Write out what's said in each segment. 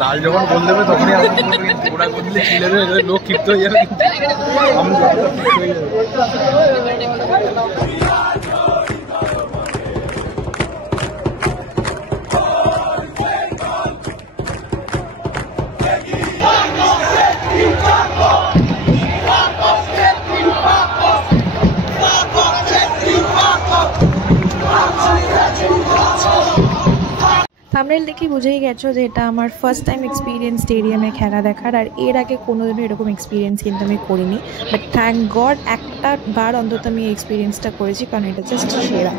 লাল যখন গোল দেবে তখনই ওরা গোল দিলে ছিলে দেবে, লোক ক্ষিপ্ত হয়ে যাবে। থাম্বনেল দেখে বুঝেই গেছো যে এটা আমার ফার্স্ট টাইম এক্সপিরিয়েন্স স্টেডিয়ামে খেলা দেখার। আর এর আগে কোনোদিনও এরকম এক্সপিরিয়েন্স কিন্তু আমি করিনি, বাট থ্যাংক গড একটা বার অন্তত আমি এই এক্সপিরিয়েন্সটা করেছি, কারণ এটা জাস্ট সেরা।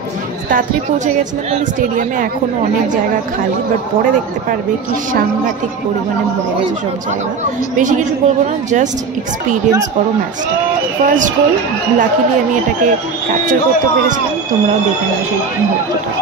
তাড়াতাড়ি পৌঁছে গেছিলাম বলে স্টেডিয়ামে এখনও অনেক জায়গা খালি, বাট পরে দেখতে পারবে কি সাংঘাতিক পরিমাণে ভরে গেছে সব জায়গা। বেশি কিছু বলবো না, জাস্ট এক্সপিরিয়েন্স করো ম্যাচটা। ফার্স্ট গোল লাকিলি আমি এটাকে ক্যাপচার করতে পেরেছিলাম, তোমরাও দেখে নাও সেই মুহূর্তটা।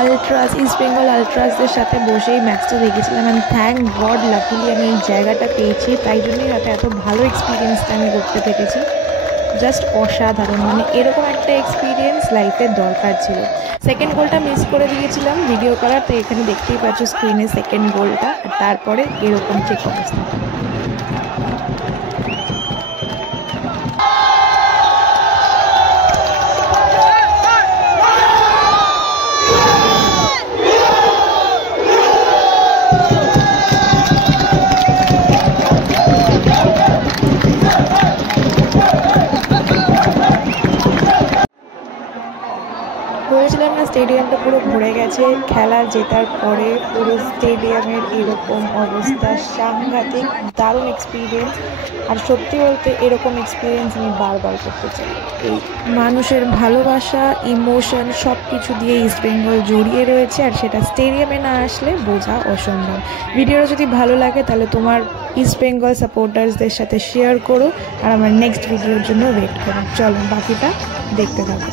আলট্রাস, ইস্ট বেঙ্গল আলট্রাসদের সাথে বসেই ম্যাচটা দেখেছিলাম। অ্যান্ড থ্যাংক গড লাকিলি আমি এই জায়গাটা পেয়েছি, তাই জন্যই হয়তো এত ভালো এক্সপিরিয়েন্সটা আমি করতে পেরেছি। জাস্ট অসাধারণ, মানে এরকম একটা এক্সপিরিয়েন্স লাইফের দরকার ছিল। সেকেন্ড গোলটা মিস করে দিয়েছিলাম ভিডিও করার, তো এখানে দেখতেই পাচ্ছ স্ক্রিনে সেকেন্ড গোলটা, আর তারপরে এরকম ঠিক অবস্থা। বলেছিলাম না স্টেডিয়ামটা পুরো ভরে গেছে, খেলা জেতার পরে পুরো স্টেডিয়ামের এরকম অবস্থা। সাংঘাতিক দারুণ এক্সপিরিয়েন্স, আর সত্যি বলতে এরকম এক্সপিরিয়েন্স আমি বারবার করতে চাই। এই মানুষের ভালোবাসা, ইমোশন সব কিছু দিয়ে ইস্ট বেঙ্গল জড়িয়ে রয়েছে, আর সেটা স্টেডিয়ামে না আসলে বোঝা অসম্ভব। ভিডিওটা যদি ভালো লাগে তাহলে তোমার ইস্ট বেঙ্গল সাপোর্টার্সদের সাথে শেয়ার করো, আর আমার নেক্সট ভিডিওর জন্য ওয়েট করো। চলো বাকিটা দেখতে থাকো।